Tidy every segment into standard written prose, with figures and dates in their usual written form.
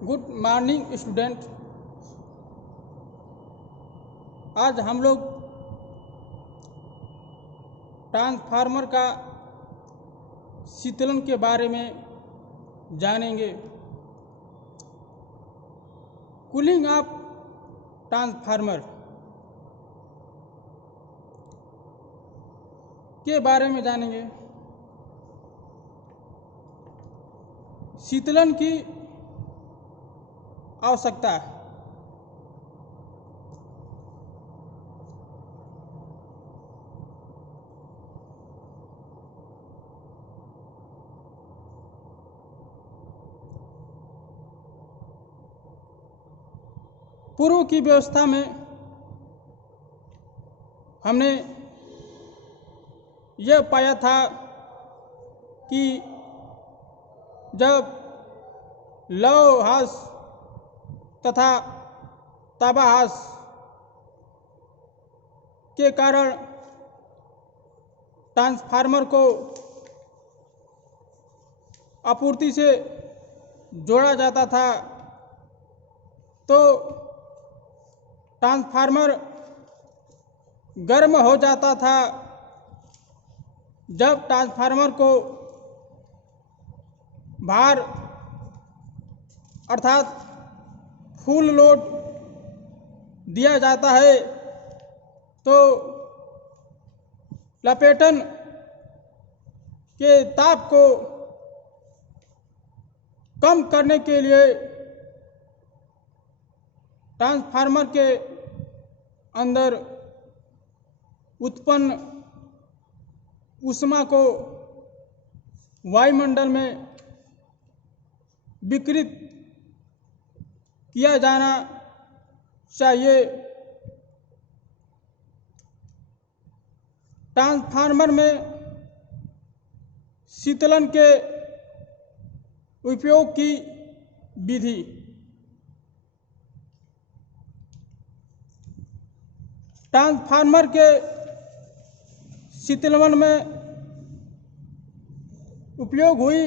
Good morning student. आज हम लोग ट्रांसफार्मर का शीतलन के बारे में जानेंगे। कूलिंग ऑफ ट्रांसफार्मर के बारे में जानेंगे। शीतलन की आवश्यकता। पूर्व की व्यवस्था में हमने यह पाया था कि जब लौह हास तथा ताबाहास के कारण ट्रांसफार्मर को आपूर्ति से जोड़ा जाता था तो ट्रांसफार्मर गर्म हो जाता था। जब ट्रांसफार्मर को भार अर्थात फुल लोड दिया जाता है तो लपेटन के ताप को कम करने के लिए ट्रांसफार्मर के अंदर उत्पन्न ऊष्मा को वायुमंडल में विकृत किया जाना चाहिए। ट्रांसफार्मर में शीतलन के उपयोग की विधि। ट्रांसफार्मर के शीतलन में उपयोग हुई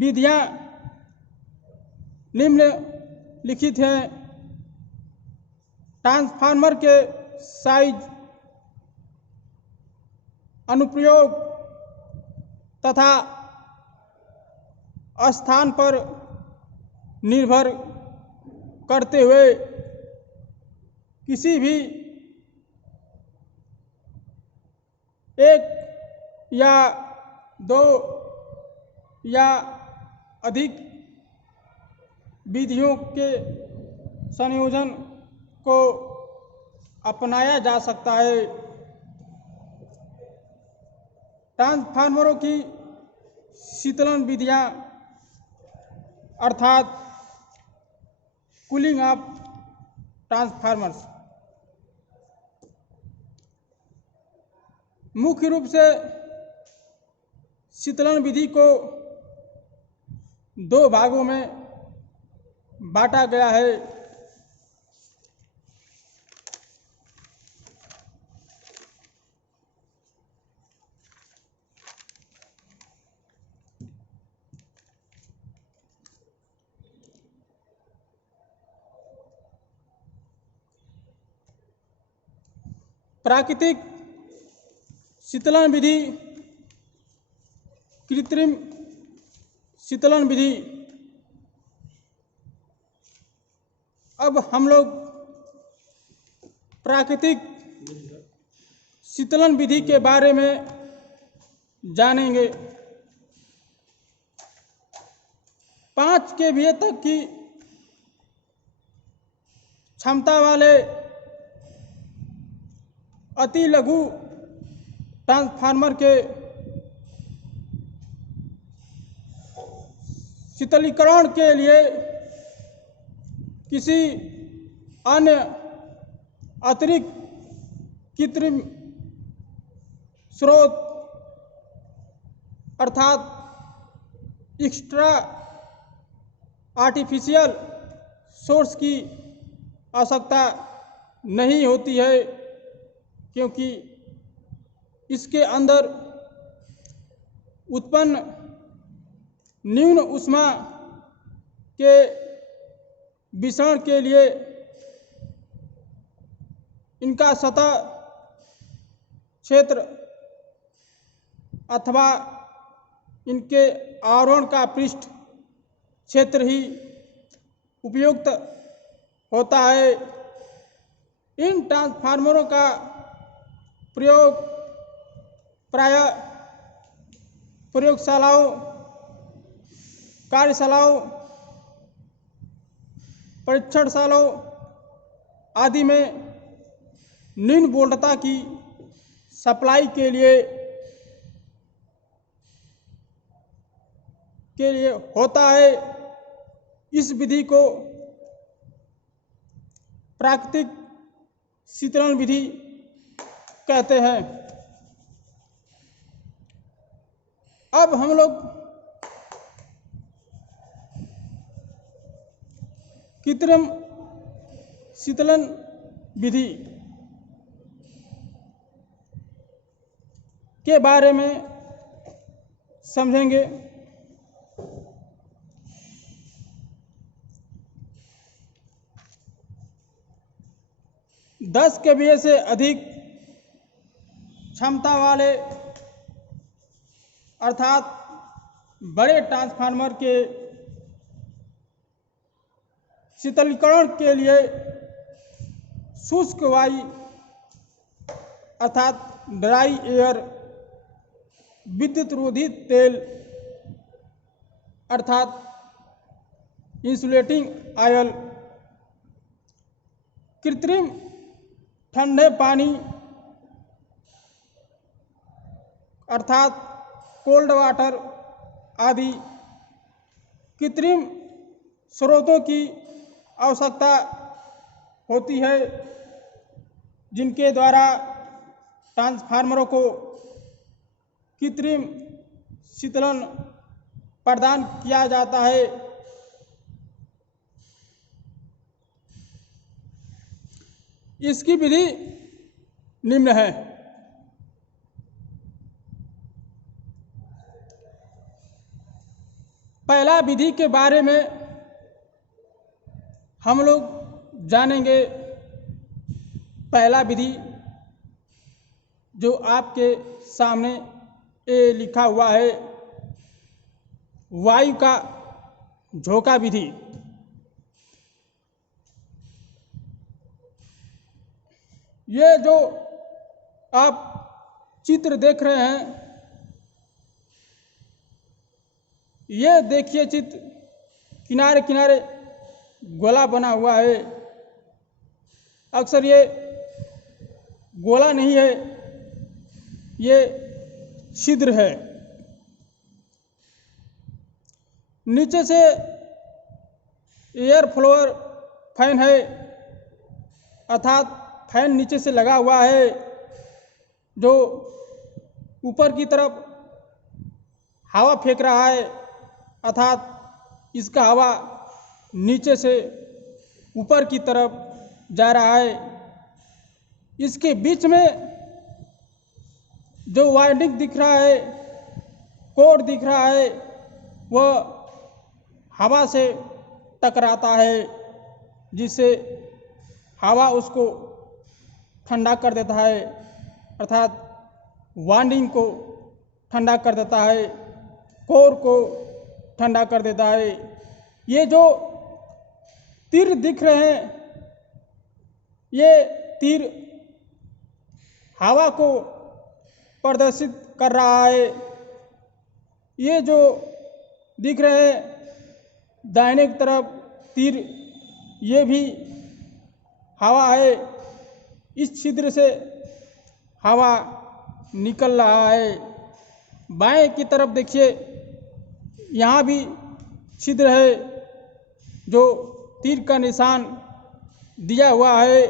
विधियां निम्नलिखित हैं। ट्रांसफार्मर के साइज, अनुप्रयोग तथा स्थान पर निर्भर करते हुए किसी भी एक या दो या अधिक विधियों के संयोजन को अपनाया जा सकता है। ट्रांसफार्मरों की शीतलन विधियां अर्थात कूलिंग ऑफ ट्रांसफार्मर्स मुख्य रूप से शीतलन विधि को दो भागों में बांटा गया है। प्राकृतिक शीतलन विधि, कृत्रिम शीतलन विधि। अब हम लोग प्राकृतिक शीतलन विधि के बारे में जानेंगे। 5 kVA तक की क्षमता वाले अति लघु ट्रांसफार्मर के शीतलीकरण के लिए किसी अन्य अतिरिक्त कृत्रिम स्रोत अर्थात एक्स्ट्रा आर्टिफिशियल सोर्स की आवश्यकता नहीं होती है, क्योंकि इसके अंदर उत्पन्न न्यून ऊष्मा के विसरण के लिए इनका सतह क्षेत्र अथवा इनके आवरण का पृष्ठ क्षेत्र ही उपयुक्त होता है। इन ट्रांसफार्मरों का प्रयोग प्रायः प्रयोगशालाओं, कार्यशालाओं, परीक्षणशालाओं आदि में निम्न वोल्टता की सप्लाई के लिए होता है। इस विधि को प्राकृतिक शीतलन विधि कहते हैं। अब हम लोग कृत्रिम शीतलन विधि के बारे में समझेंगे। 10 kVA से अधिक क्षमता वाले अर्थात बड़े ट्रांसफार्मर के शीतलीकरण के लिए शुष्क वायु अर्थात ड्राई एयर, विद्युत रोधित तेल अर्थात इंसुलेटिंग ऑयल, कृत्रिम ठंडे पानी अर्थात कोल्ड वाटर आदि कृत्रिम स्रोतों की आवश्यकता होती है, जिनके द्वारा ट्रांसफार्मरों को कृत्रिम शीतलन प्रदान किया जाता है। इसकी विधि निम्न है। पहला विधि के बारे में हम लोग जानेंगे। पहला विधि जो आपके सामने ये लिखा हुआ है, वायु का झोंका विधि। ये जो आप चित्र देख रहे हैं, ये देखिए चित्र किनारे किनारे गोला बना हुआ है। अक्सर ये गोला नहीं है, ये छिद्र है। नीचे से एयर फ्लोअर फैन है अर्थात फैन नीचे से लगा हुआ है, जो ऊपर की तरफ हवा फेंक रहा है अर्थात इसका हवा नीचे से ऊपर की तरफ जा रहा है। इसके बीच में जो वायरिंग दिख रहा है, कोर दिख रहा है, वह हवा से टकराता है, जिससे हवा उसको ठंडा कर देता है अर्थात वाइंडिंग को ठंडा कर देता है, कोर को ठंडा कर देता है। ये जो तीर दिख रहे हैं, ये तीर हवा को प्रदर्शित कर रहा है। ये जो दिख रहे हैं दाहिने की तरफ तीर, ये भी हवा है। इस छिद्र से हवा निकल रहा है। बाएं की तरफ देखिए, यहाँ भी छिद्र है, जो तीर का निशान दिया हुआ है।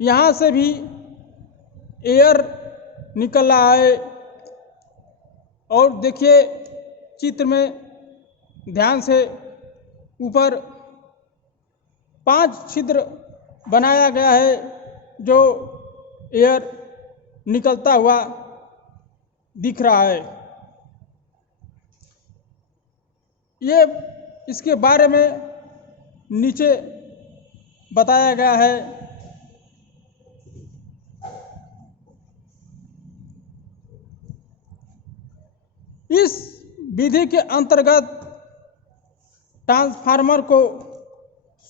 यहाँ से भी एयर निकल रहा है। और देखिए चित्र में ध्यान से, ऊपर 5 छिद्र बनाया गया है, जो एयर निकलता हुआ दिख रहा है। ये इसके बारे में नीचे बताया गया है। इस विधि के अंतर्गत ट्रांसफार्मर को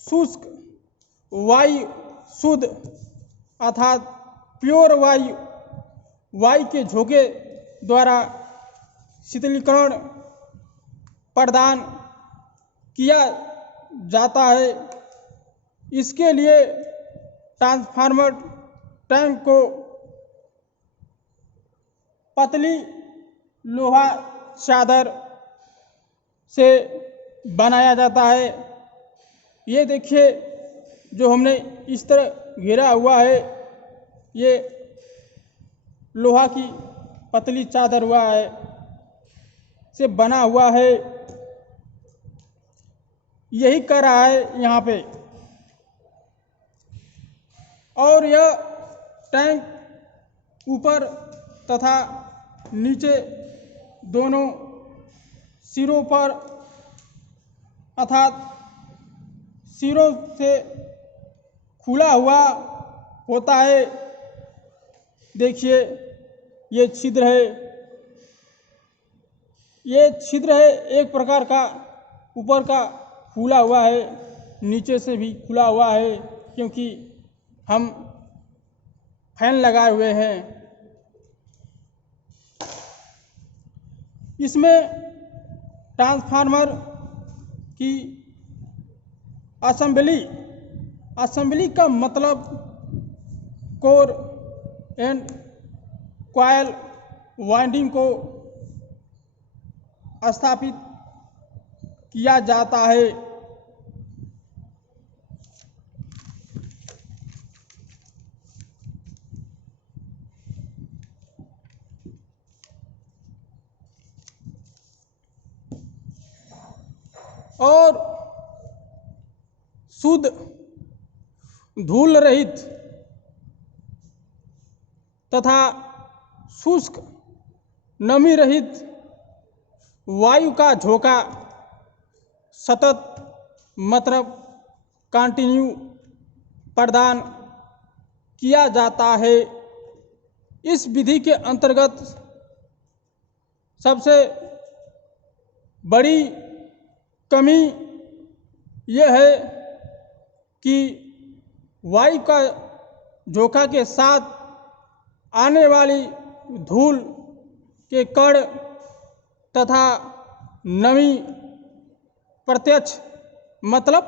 शुष्क वायु शुद्ध अर्थात प्योर वायु के झोंके द्वारा शीतलीकरण प्रदान किया जाता है। इसके लिए ट्रांसफार्मर टैंक को पतली लोहा चादर से बनाया जाता है। ये देखिए, जो हमने इस तरह घेरा हुआ है, ये लोहा की पतली चादर हुआ है से बना हुआ है। यही कर रहा है यहाँ पे। और यह टैंक ऊपर तथा नीचे दोनों सिरों पर अर्थात सिरों से खुला हुआ होता है। देखिए, ये छिद्र है, ये छिद्र है एक प्रकार का, ऊपर का खुला हुआ है, नीचे से भी खुला हुआ है, क्योंकि हम फैन लगाए हुए हैं। इसमें ट्रांसफार्मर की असेंबली का मतलब कोर एंड कॉइल वाइंडिंग को स्थापित किया जाता है। और शुद्ध धूल रहित तथा शुष्क नमी रहित वायु का झोंका सतत मतलब कंटिन्यू प्रदान किया जाता है। इस विधि के अंतर्गत सबसे बड़ी कमी यह है कि वायु का झोंका के साथ आने वाली धूल के कण तथा नमी प्रत्यक्ष मतलब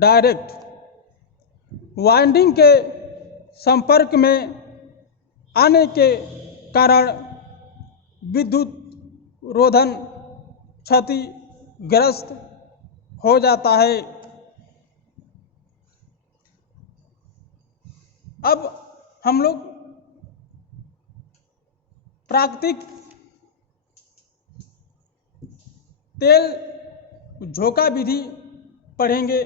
डायरेक्ट वाइंडिंग के संपर्क में आने के कारण विद्युत रोधन क्षतिग्रस्त हो जाता है। अब हम लोग प्राकृतिक तेल झोंका विधि पढ़ेंगे।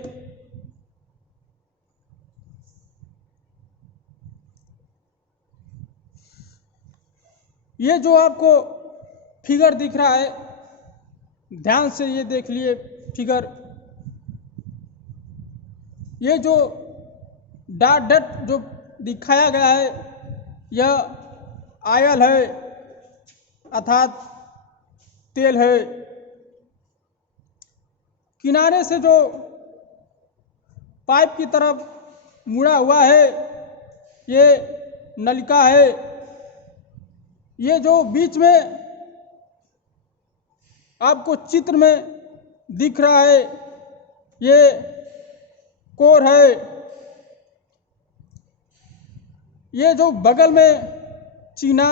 ये जो आपको फिगर दिख रहा है, ध्यान से ये देख लिए फिगर। ये जो डॉट डॉट जो दिखाया गया है, यह ऑयल है अर्थात तेल है। किनारे से जो पाइप की तरफ मुड़ा हुआ है, ये नलिका है। ये जो बीच में आपको चित्र में दिख रहा है, ये कोर है। ये जो बगल में चीना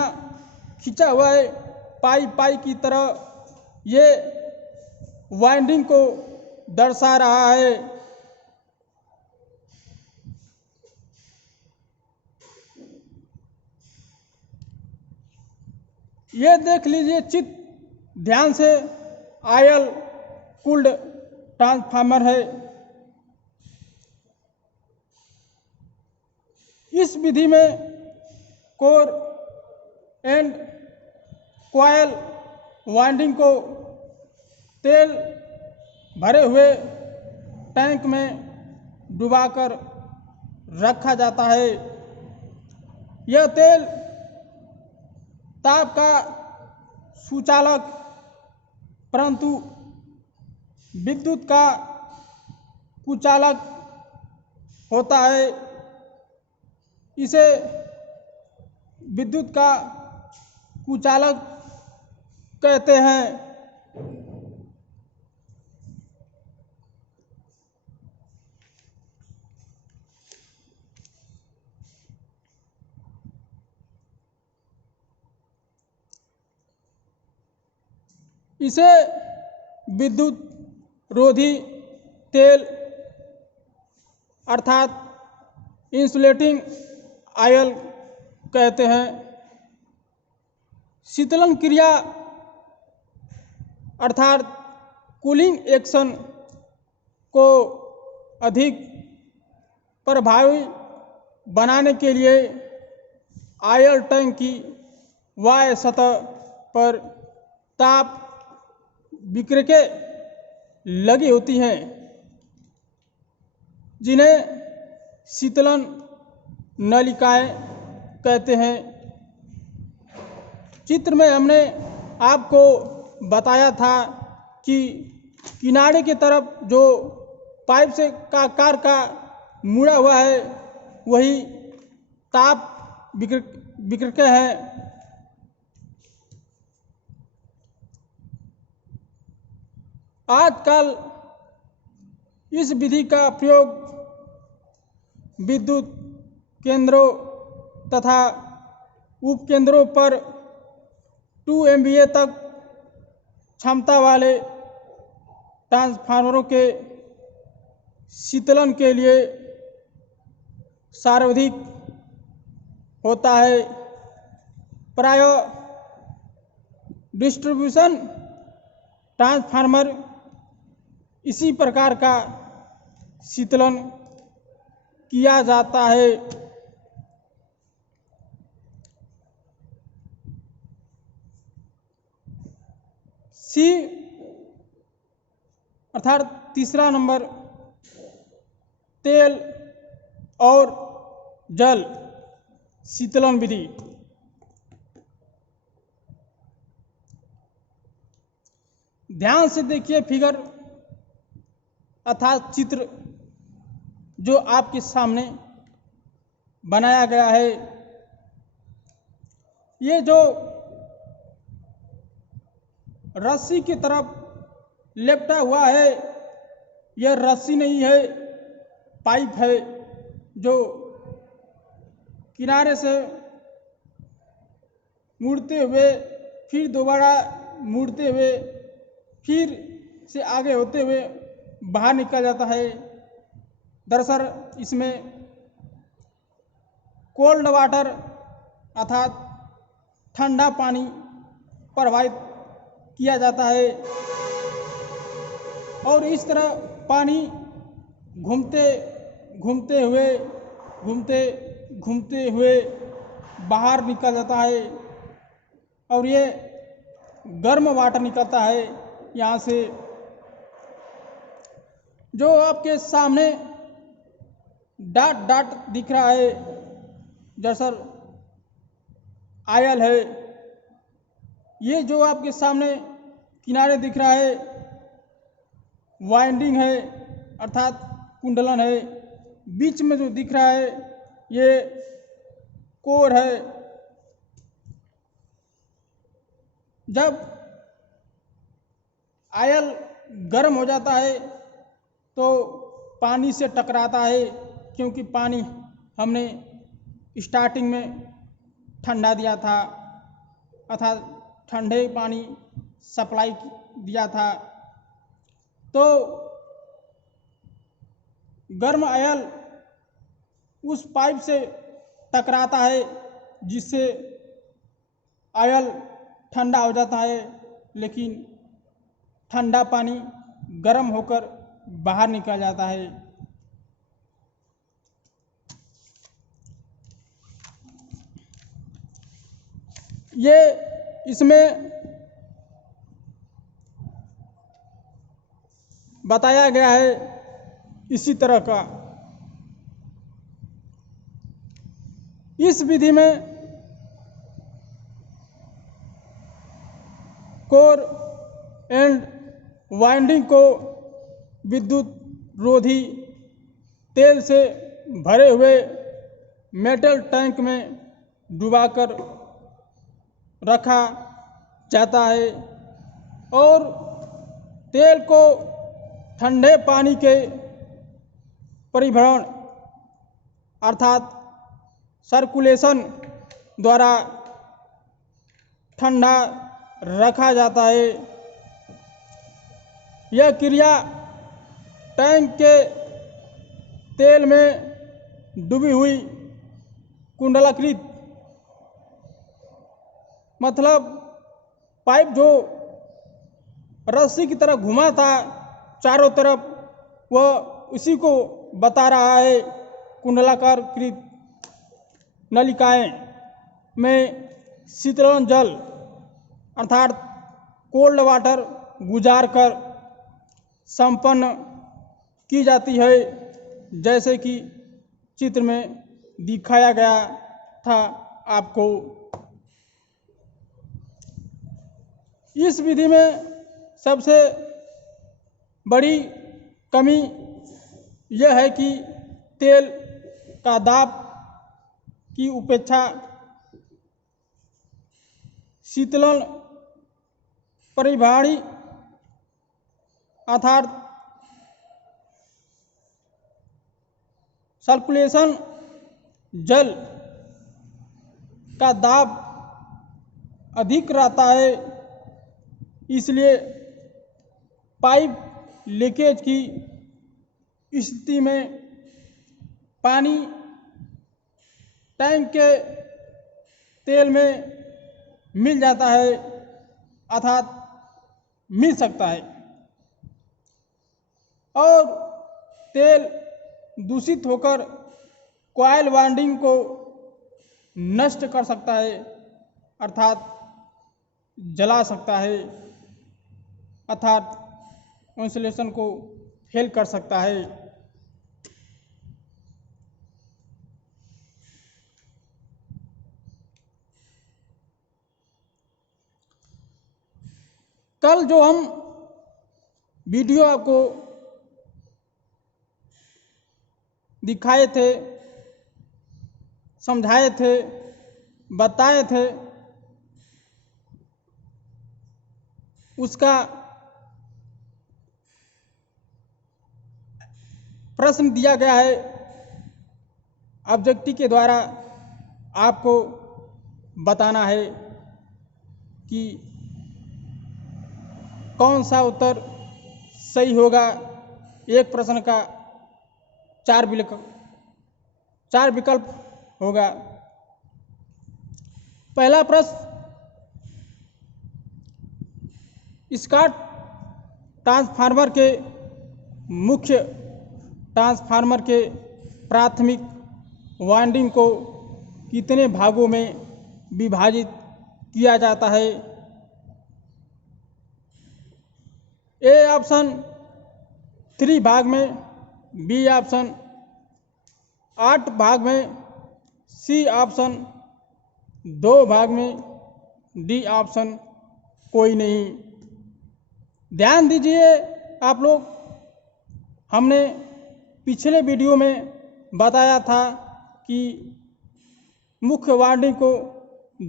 खींचा हुआ है पाई की तरह, ये वाइंडिंग को दर्शा रहा है। ये देख लीजिए चित्र ध्यान से, ऑयल कूल्ड ट्रांसफार्मर है। इस विधि में कोर एंड कॉइल वाइंडिंग को तेल भरे हुए टैंक में डुबाकर रखा जाता है। यह तेल ताप का सुचालक परंतु विद्युत का कुचालक होता है। इसे विद्युत का कुचालक कहते हैं। इसे विद्युत रोधी तेल अर्थात इंसुलेटिंग ऑयल कहते हैं। शीतलन क्रिया अर्थात कूलिंग एक्शन को अधिक प्रभावी बनाने के लिए ऑयल टैंक की बाह्य सतह पर ताप विक्रेके लगी होती हैं, जिन्हें शीतलन नलिकाएं कहते हैं। चित्र में हमने आपको बताया था कि किनारे की तरफ जो पाइप से का आकार का मुड़ा हुआ है वही ताप विक्रेके है। आजकल इस विधि का प्रयोग विद्युत केंद्रों तथा उपकेंद्रों पर 2 MVA तक क्षमता वाले ट्रांसफार्मरों के शीतलन के लिए सर्वाधिक होता है। प्रायः डिस्ट्रीब्यूशन ट्रांसफार्मर इसी प्रकार का शीतलन किया जाता है। सी अर्थात तीसरा नंबर, तेल और जल शीतलन विधि। ध्यान से देखिए फिगर अर्थात चित्र जो आपके सामने बनाया गया है। ये जो रस्सी की तरफ लेपटा हुआ है, यह रस्सी नहीं है, पाइप है जो किनारे से मुड़ते हुए फिर दोबारा मुड़ते हुए फिर से आगे होते हुए बाहर निकल जाता है। दरअसल इसमें कोल्ड वाटर अर्थात ठंडा पानी प्रवाहित किया जाता है और इस तरह पानी घूमते हुए बाहर निकल जाता है और ये गर्म वाटर निकलता है। यहाँ से जो आपके सामने डॉट दिख रहा है, दरअसल आयल है। ये जो आपके सामने किनारे दिख रहा है वाइंडिंग है अर्थात कुंडलन है। बीच में जो दिख रहा है ये कोर है। जब आयल गर्म हो जाता है तो पानी से टकराता है, क्योंकि पानी हमने स्टार्टिंग में ठंडा दिया था अर्थात ठंडे पानी सप्लाई दिया था। तो गर्म आयल उस पाइप से टकराता है जिससे आयल ठंडा हो जाता है, लेकिन ठंडा पानी गर्म होकर बाहर निकल जाता है। ये इसमें बताया गया है इसी तरह का। इस विधि में कोर एंड वाइंडिंग को विद्युत रोधी तेल से भरे हुए मेटल टैंक में डुबाकर रखा जाता है और तेल को ठंडे पानी के परिभ्रमण अर्थात सर्कुलेशन द्वारा ठंडा रखा जाता है। यह क्रिया टैंक के तेल में डूबी हुई कुंडलाकृत मतलब पाइप जो रस्सी की तरह घुमा था चारों तरफ, वह उसी को बता रहा है। कुंडलाकार कृत नलिकाएं में शीतलन जल अर्थात कोल्ड वाटर गुजार कर संपन्न की जाती है, जैसे कि चित्र में दिखाया गया था आपको। इस विधि में सबसे बड़ी कमी यह है कि तेल का दाब की उपेक्षा शीतलन परिबाणी अर्थात सर्कुलेशन जल का दाब अधिक रहता है, इसलिए पाइप लीकेज की स्थिति में पानी टैंक के तेल में मिल जाता है अर्थात मिल सकता है और तेल दूषित होकर कॉइल वाइंडिंग को नष्ट कर सकता है अर्थात जला सकता है अर्थात इंसुलेशन को फेल कर सकता है। कल जो हम वीडियो आपको दिखाए थे, समझाए थे, बताए थे, उसका प्रश्न दिया गया है ऑब्जेक्टिव के द्वारा। आपको बताना है कि कौन सा उत्तर सही होगा। एक प्रश्न का चार विकल्प होगा। पहला प्रश्न, स्कॉट ट्रांसफार्मर के मुख्य ट्रांसफार्मर के प्राथमिक वाइंडिंग को कितने भागों में विभाजित किया जाता है? ए ऑप्शन 3 भाग में, बी ऑप्शन 8 भाग में, सी ऑप्शन 2 भाग में, डी ऑप्शन कोई नहीं। ध्यान दीजिए आप लोग, हमने पिछले वीडियो में बताया था कि मुख्य वाइंडिंग को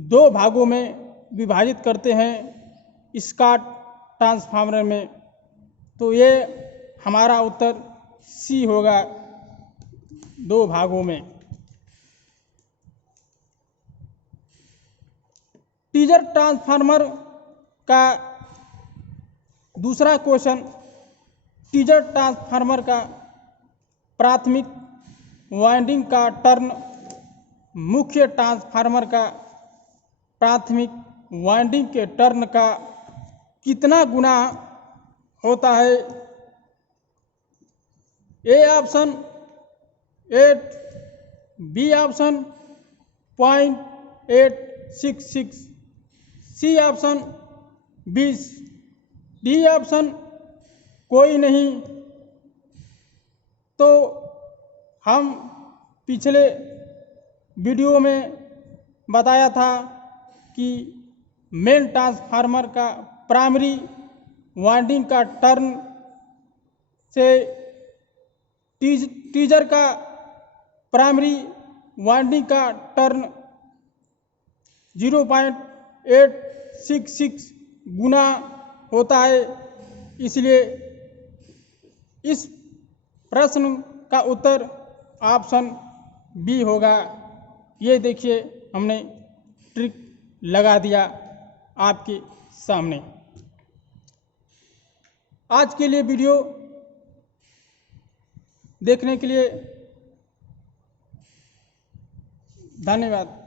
2 भागों में विभाजित करते हैं स्कॉट ट्रांसफार्मर में, तो ये हमारा उत्तर सी होगा, 2 भागों में। टीजर ट्रांसफार्मर का दूसरा क्वेश्चन, टीजर ट्रांसफार्मर का प्राथमिक वाइंडिंग का टर्न मुख्य ट्रांसफार्मर का प्राथमिक वाइंडिंग के टर्न का कितना गुना होता है? A option 8, B option 0.866, C option 20, D option कोई नहीं, तो हम पिछले वीडियो में बताया था कि मेन ट्रांसफार्मर का प्राइमरी वाइंडिंग का टर्न से टीजर का प्राइमरी वाइंडिंग का टर्न 0.866 गुना होता है। इसलिए इस प्रश्न का उत्तर ऑप्शन बी होगा। ये देखिए हमने ट्रिक लगा दिया आपके सामने। आज के लिए वीडियो देखने के लिए धन्यवाद।